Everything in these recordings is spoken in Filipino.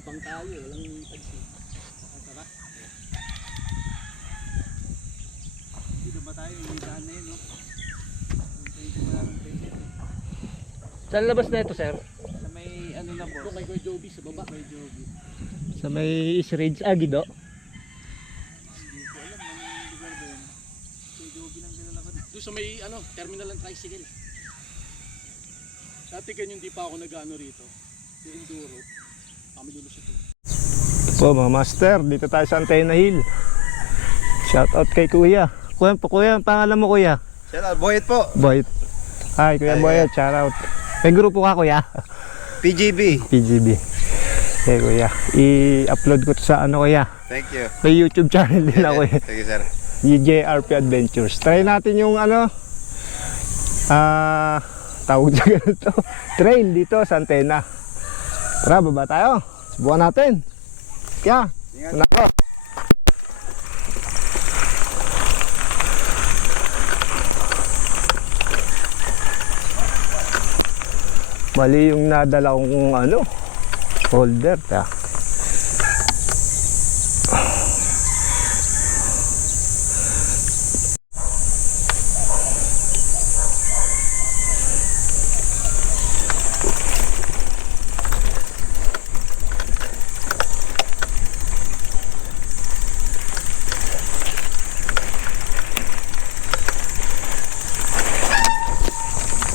Abang tayo, walang pansin. Tara. Dito ba tayo? Initaan na yun, no? Saan labas na ito, sir? Sa may ano na boss? Doon kay Kuya Joby sa baba. Kay Joby. Sa may Israel's Agido. Hindi ko alam anong lugar ba yun. Kuya Joby lang dinala ko. Doon sa may ano, terminal ng tricycle. Dati ganyan di pa ako nag-ano rito. Yung enduro. Kami lulusot ito. Po mga master, dito tayo sa Antena Hill. Shout out kay Kuya. Kuya, ang pangalan mo Kuya? Shout out, Boyet po. Boyet. Hi Kuya Boyet, shout out. May grupo ka Kuya? PGB. PGB. Okay Kuya, i-upload ko to sa ano Kuya. Thank you. May YouTube channel din ako eh. Thank you, sir. DJRP Adventures. Try natin yung ano, tawag na ganito, trail dito sa Antena. Tara, baba tayo. Subukan natin. Kaya, una ko. Mali yung nadala kong ano, holder. Kaya.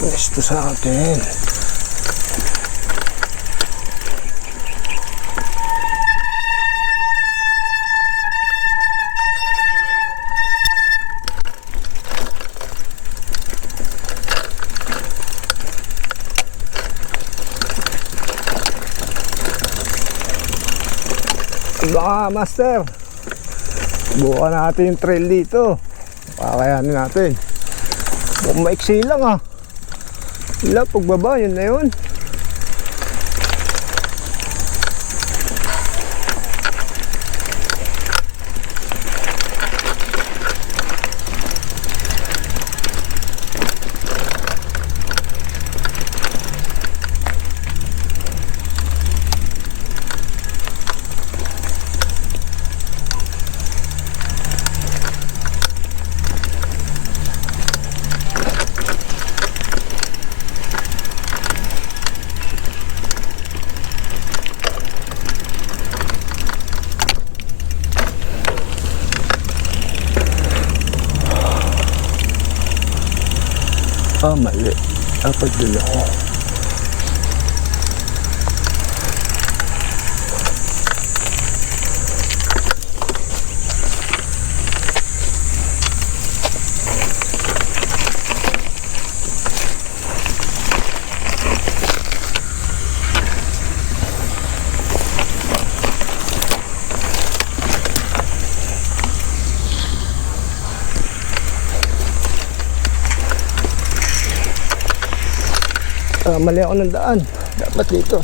Gusto sa atin. Baka master, buka natin yung trail dito. Pakayanin natin. Mukhang maiksi lang ah. Wala, pagbaba, yun na yun. Mali. Dapat dula ko. Mali ako ng daan. Dapat dito.